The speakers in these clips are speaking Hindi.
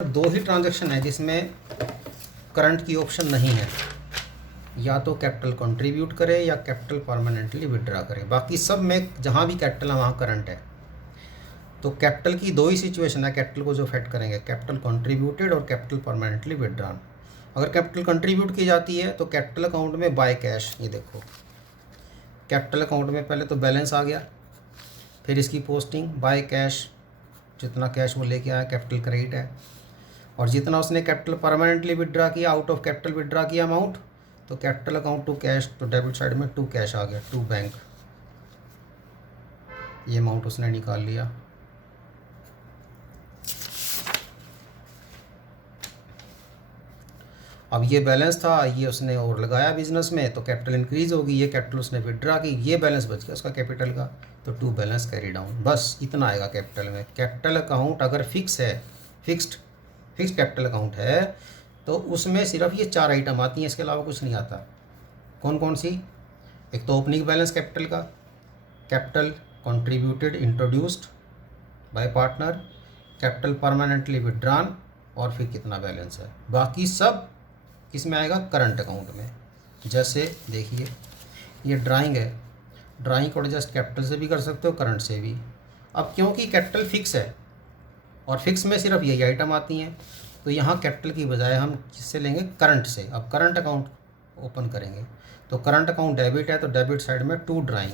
दो ही ट्रांजैक्शन है जिसमें करंट की ऑप्शन नहीं है, या तो कैपिटल कंट्रीब्यूट करे या कैपिटल परमानेंटली विड्रा करे। बाकी सब में जहाँ भी कैपिटल है वहाँ करंट है। तो कैपिटल की दो ही सिचुएशन है कैपिटल को जो अफेक्ट करेंगे, कैपिटल कंट्रीब्यूटेड और कैपिटल परमानेंटली विड्रॉन। अगर कैपिटल कंट्रीब्यूट की जाती है तो कैपिटल अकाउंट में बाय कैश, ये देखो कैपिटल अकाउंट में पहले तो बैलेंस आ गया, फिर इसकी पोस्टिंग बाय कैश, जितना कैश वो लेके आया कैपिटल क्रेडिट है, और जितना उसने कैपिटल परमानेंटली विड्रा किया, आउट ऑफ कैपिटल विड्रा किया अमाउंट, तो कैपिटल अकाउंट टू कैश, तो डेबिट साइड में टू कैश आ गया, टू बैंक, ये अमाउंट उसने निकाल लिया। अब ये बैलेंस था, ये उसने और लगाया बिजनेस में, तो कैपिटल इंक्रीज होगी, ये कैपिटल उसने विड्रा की, ये बैलेंस बच गया उसका कैपिटल का, तो टू बैलेंस कैरी डाउन, बस इतना आएगा कैपिटल में। कैपिटल अकाउंट अगर फिक्स है, फिक्स्ड कैपिटल अकाउंट है, तो उसमें सिर्फ ये चार आइटम आती हैं, इसके अलावा कुछ नहीं आता। कौन कौन सी? एक तो ओपनिंग बैलेंस कैपिटल का, capital contributed introduced by partner, capital permanently withdrawn, और फिर कितना बैलेंस है। बाकी सब किस में आएगा? करंट अकाउंट में। जैसे देखिए ये ड्राइंग है, ड्राइंग को एडजस्ट कैपिटल से भी कर सकते हो, करंट से भी। अब क्योंकि कैपिटल फिक्स है और फिक्स में सिर्फ यही आइटम आती हैं, तो यहाँ कैपिटल की बजाय हम किससे लेंगे? करंट से। अब करंट अकाउंट ओपन करेंगे, तो करंट अकाउंट डेबिट है, तो डेबिट साइड में टू ड्राइंग।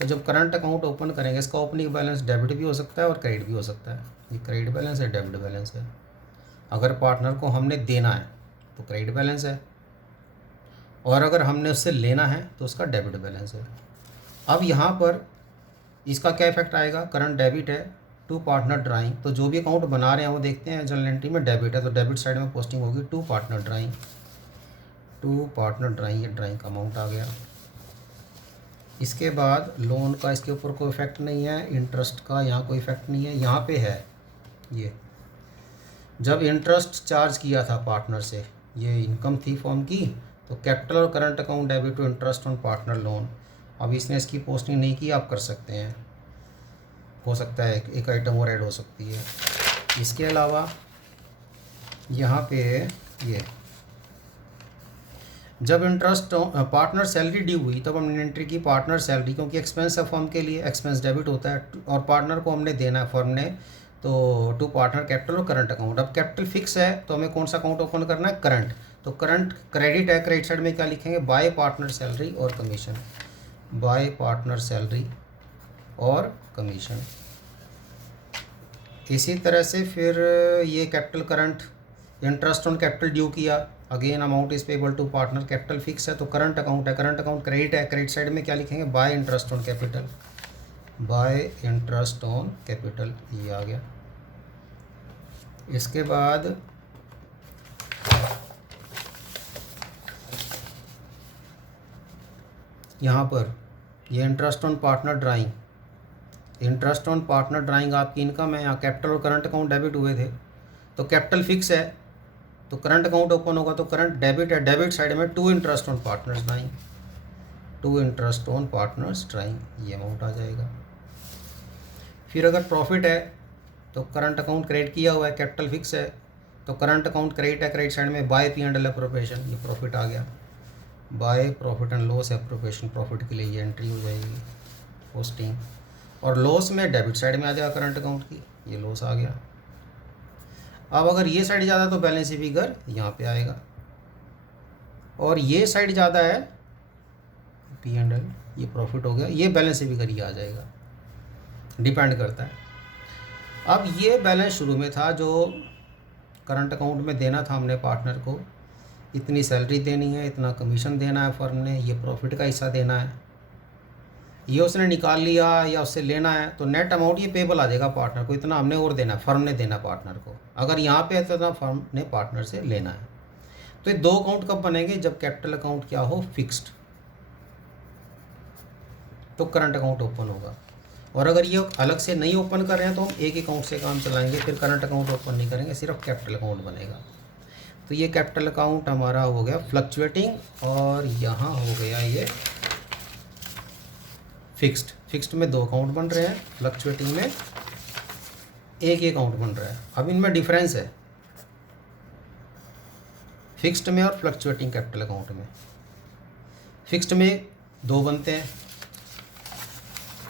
तो जब करंट अकाउंट ओपन करेंगे, इसका ओपनिंग बैलेंस डेबिट भी हो सकता है और क्रेडिट भी हो सकता है। ये क्रेडिट बैलेंस है, डेबिट बैलेंस है। अगर पार्टनर को हमने देना है तो क्रेडिट बैलेंस है, और अगर हमने उससे लेना है तो उसका डेबिट बैलेंस है। अब यहाँ पर इसका क्या इफेक्ट आएगा? करंट डेबिट है, टू पार्टनर ड्राइंग, तो जो भी अकाउंट बना रहे हैं वो देखते हैं जनरल एंट्री में डेबिट है, तो डेबिट साइड में पोस्टिंग होगी to partner drawing, to partner drawing, ये ड्राइंग का अमाउंट आ गया। इसके बाद लोन का इसके ऊपर कोई इफेक्ट नहीं है, इंटरेस्ट का यहाँ कोई इफेक्ट नहीं है, यहाँ पे है ये जब इंटरेस्ट चार्ज किया था पार्टनर से, ये इनकम थी फॉर्म की, तो कैपिटल और current account debit to interest on partner loan. अब इसने इसकी पोस्टिंग नहीं की, आप कर सकते हैं, हो सकता है एक आइटम और ऐड हो सकती है। इसके अलावा यहाँ पे ये जब इंटरेस्ट पार्टनर सैलरी ड्यू हुई, तब हमने एंट्री की पार्टनर सैलरी, क्योंकि एक्सपेंस है फर्म के लिए, एक्सपेंस डेबिट होता है और पार्टनर को हमने देना है फर्म ने, तो टू पार्टनर कैपिटल और करंट अकाउंट। अब कैपिटल फिक्स है तो हमें कौन सा अकाउंट ओपन करना है? करंट। तो करंट क्रेडिट है, क्रेडिट साइड में क्या लिखेंगे? बाय पार्टनर सैलरी और कमीशन, बाय पार्टनर सैलरी और कमीशन। इसी तरह से फिर ये capital current, interest on capital due किया, again amount is payable to partner, capital fix है तो करंट अकाउंट है, करंट अकाउंट क्रेडिट है, क्रेडिट साइड में क्या लिखेंगे? By interest on capital, by interest on capital, ये आ गया। इसके बाद यहाँ पर ये interest on partner drawing, interest on partner drawing आपकी इनकम है, यहाँ कैपिटल और करंट अकाउंट डेबिट हुए थे, तो कैपिटल फिक्स है तो करंट अकाउंट ओपन होगा, तो करंट डेबिट है, डेबिट साइड में to interest on partners drawing, to interest on partners drawing, ये अमाउंट आ जाएगा। फिर अगर प्रॉफिट है तो करंट अकाउंट क्रेडिट किया हुआ है, कैपिटल फिक्स है तो करंट अकाउंट क्रेडिट है, क्रेडिट साइड में बाय P&L एप्रोप्रिएशन, ये प्रॉफिट आ गया, by profit and loss appropriation, profit के लिए ये एंट्री हो जाएगी पोस्टिंग, और लॉस में डेबिट साइड में आ जाएगा करंट अकाउंट की, ये लॉस आ गया। अब अगर ये साइड ज़्यादा तो बैलेंस फिगर यहाँ पे आएगा, और ये साइड ज़्यादा है P&L, ये प्रॉफिट हो गया, ये बैलेंस फिगर ये आ जाएगा, डिपेंड करता है। अब ये बैलेंस शुरू में था जो करंट अकाउंट में देना था हमने पार्टनर को, इतनी सैलरी देनी है, इतना कमीशन देना है फर्म ने, ये प्रॉफिट का हिस्सा देना है, ये उसने निकाल लिया या उससे लेना है, तो नेट अमाउंट ये पेबल आ जाएगा पार्टनर को, इतना हमने और देना है, फर्म ने देना पार्टनर को। अगर यहाँ पे है तो इतना फर्म ने पार्टनर से लेना है। तो ये दो अकाउंट कब बनेंगे? जब कैपिटल अकाउंट क्या हो? फिक्स्ड, तो करंट अकाउंट ओपन होगा। और अगर ये अलग से नहीं ओपन कर रहे हैं तो हम एक अकाउंट से काम चलाएंगे, फिर करंट अकाउंट ओपन नहीं करेंगे, सिर्फ कैपिटल अकाउंट बनेगा। तो ये कैपिटल अकाउंट हमारा हो गया फ्लक्चुएटिंग, और यहाँ हो गया ये फिक्स्ड। फिक्स्ड में दो अकाउंट बन रहे हैं, फ्लक्चुएटिंग में एक ही अकाउंट बन रहा है। अब इनमें डिफरेंस है, फिक्स्ड में और फ्लक्चुएटिंग कैपिटल अकाउंट में। फिक्स्ड में दो बनते हैं,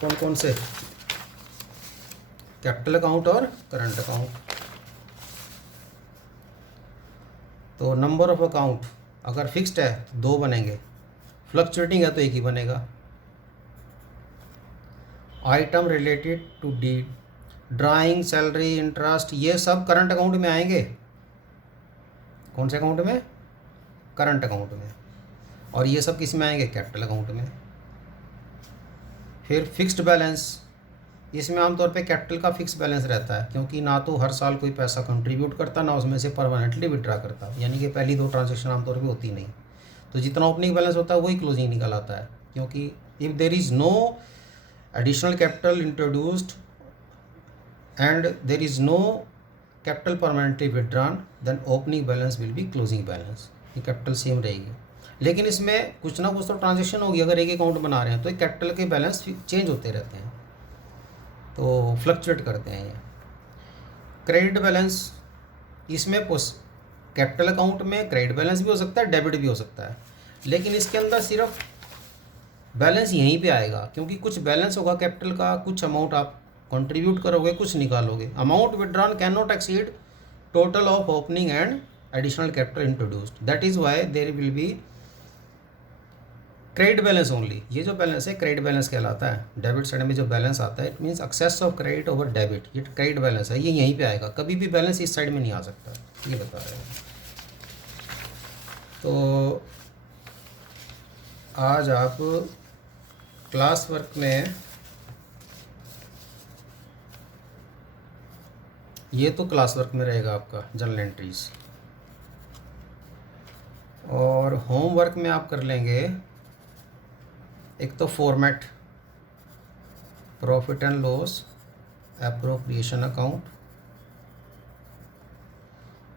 कौन कौन से? कैपिटल अकाउंट और करंट अकाउंट। तो नंबर ऑफ अकाउंट अगर फिक्स्ड है दो बनेंगे, फ्लक्चुएटिंग है तो एक ही बनेगा। Item related to deed, drawing, salary, interest, ये सब करंट अकाउंट में आएंगे। कौन से अकाउंट में? करंट अकाउंट में। और ये सब किस में आएंगे? कैपिटल अकाउंट में। फिर फिक्स्ड बैलेंस, इसमें आमतौर पे कैपिटल का फिक्स बैलेंस रहता है, क्योंकि ना तो हर साल कोई पैसा कंट्रीब्यूट करता, ना उसमें से परमानेंटली विड्रा करता, यानी कि पहली दो ट्रांजेक्शन आमतौर पे होती नहीं। तो जितना ओपनिंग बैलेंस होता है वही क्लोजिंग निकल आता है, क्योंकि if there is no additional capital introduced and there is no capital permanently withdrawn, then opening balance will be closing balance. ये कैपिटल सेम रहेगी, लेकिन इसमें कुछ ना कुछ तो ट्रांजेक्शन होगी। अगर एक अकाउंट बना रहे हैं तो कैपिटल के बैलेंस चेंज होते रहते हैं, तो फ्लक्चुएट करते हैं ये। क्रेडिट बैलेंस, इसमें कैपिटल अकाउंट में क्रेडिट बैलेंस भी हो सकता है, डेबिट भी हो सकता है, लेकिन इसके अंदर सिर्फ बैलेंस यहीं पे आएगा, क्योंकि कुछ बैलेंस होगा कैपिटल का, कुछ अमाउंट आप कंट्रीब्यूट करोगे, कुछ निकालोगे। Amount withdrawn can not exceed total of opening and additional capital introduced, that is why there will be credit balance only. ये जो बैलेंस है क्रेडिट बैलेंस कहलाता है। डेबिट साइड में जो बैलेंस आता है it means excess of credit over debit, ये क्रेडिट बैलेंस है, ये यहीं पे आएगा। कभी भी बैलेंस इस साइड में नहीं आ सकता, ये बता रहे हैं। तो आज आप क्लास वर्क में, ये तो क्लास वर्क में रहेगा आपका जर्नल एंट्रीज, और होमवर्क में आप कर लेंगे एक तो format, profit and loss, appropriation account,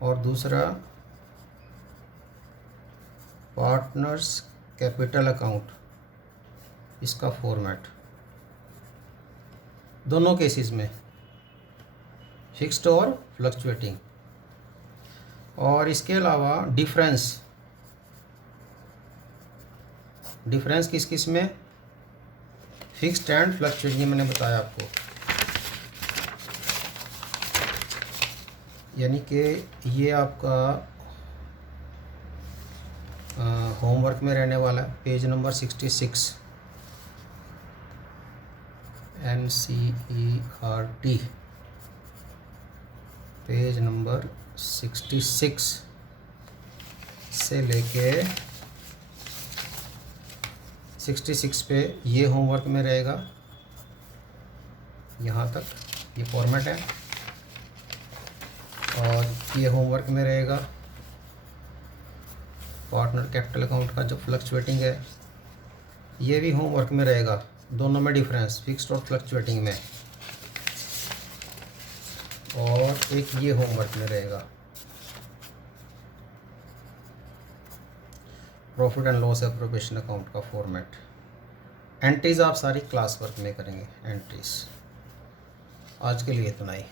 और दूसरा पार्टनर्स कैपिटल अकाउंट, इसका फॉर्मेट। दोनों केसेस में फिक्स्ड और फ्लक्चुएटिंग। और इसके अलावा डिफरेंस किस किस में? फिक्स्ड एंड फ्लक्चुएटिंग, ये मैंने बताया आपको। यानी कि ये आपका होमवर्क में रहने वाला है, page number 66, NCERT page number 66 से लेके 66 पे ये होमवर्क में रहेगा, यहाँ तक ये फॉर्मेट है। और ये होमवर्क में रहेगा पार्टनर कैपिटल अकाउंट का जो फ्लक्चुएटिंग है, ये भी होमवर्क में रहेगा। दोनों में डिफरेंस फिक्स्ड और फ्लक्चुएटिंग में। और एक ये होमवर्क में रहेगा profit and loss appropriation account का फॉर्मेट। एंट्रीज आप सारी क्लास वर्क में करेंगे। एंट्रीज आज के लिए इतना ही।